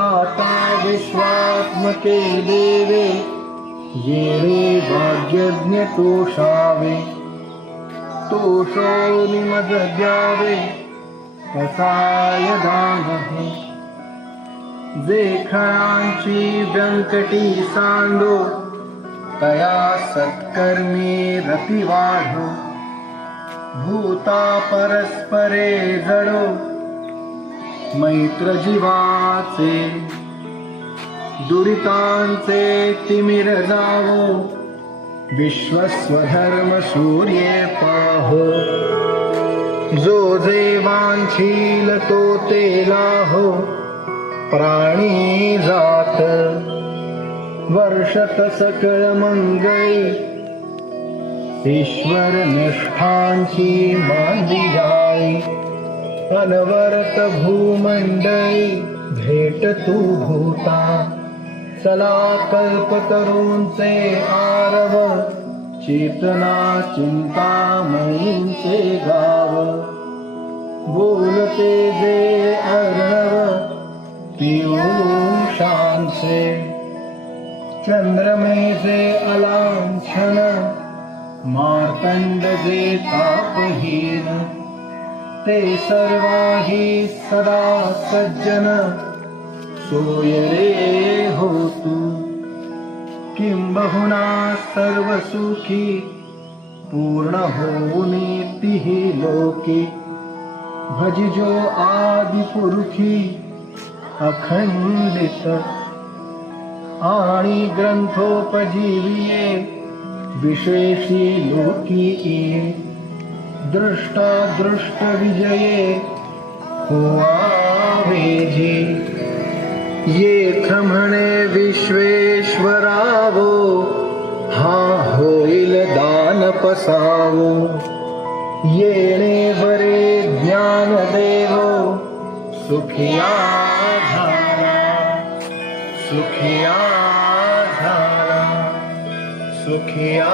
आता विश्वात्मके देवे येणे भाग्यज्ञ तोषावे तोषो निमज द्यावे कसाय दानहे जे खळांची व्यंकटी सांडो तया सत्कर्मी रती वाढो भूता परस्परे जडो मैत्र जीवाचे दुरितांचे तिमिर जावो विश्वस्वधर्म सूर्ये पाहो जो जे वांछील तो ते लाहो प्राणी जात वर्षत सकळ मंगळी ईश्वर निष्ठांची मांदी जाई अनवरत भूमंडळी भेट तू भूता चला कल्पतरूंचे आरव चेतना चिंतामणींचे गाव बोलते जे अर्णव पियुषांचे चंद्रमेचे अलांछन मार्तंड जे तापहीन ते सर्वाही सदा सज्जन सोय रे होतु किंबहुना सर्व सुखी पूर्ण होऊनी तिही लोके भजिजो आदि पुरुषी अखंडित आणि ग्रंथोपजीविये विशेषी लोकी दृष्टा दृष्ट विजये होवावेजी येथ म्हणे विश्वेश्वरावो हा होईल दान पसावो येणे बरे ज्ञान देवो सुखिया झाला सुखिया झाला सुखिया